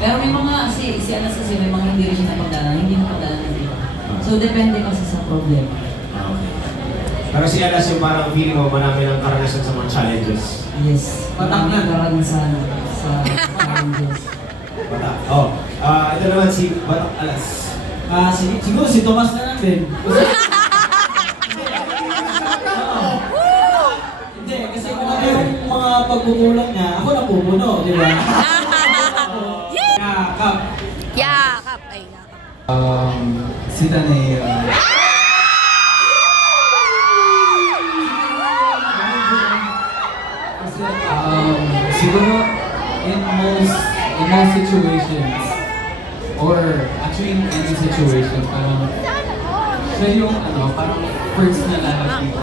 Pero may mga, si Anas kasi may mga hindi rin siya napagdaanan, hindi napagdaanan dito. So, depende kasi sa problem. Okay. Pero si Anas yung parang feeling mo marami ng karanasan sa mga challenges. Yes. Maraming karanasan sa challenges. Batak. Oh. Ito naman si Batak Alas. Siguro si Tomas na lang din. Hindi, kasi kung ano yung mga pagkukulang niya, ako napupuno, di ba? Yakap. Yakap. Ay, yakap. Si Tanay. Siguro in most situations, or actually in any situation, parang siya yung parang first na lahat dito.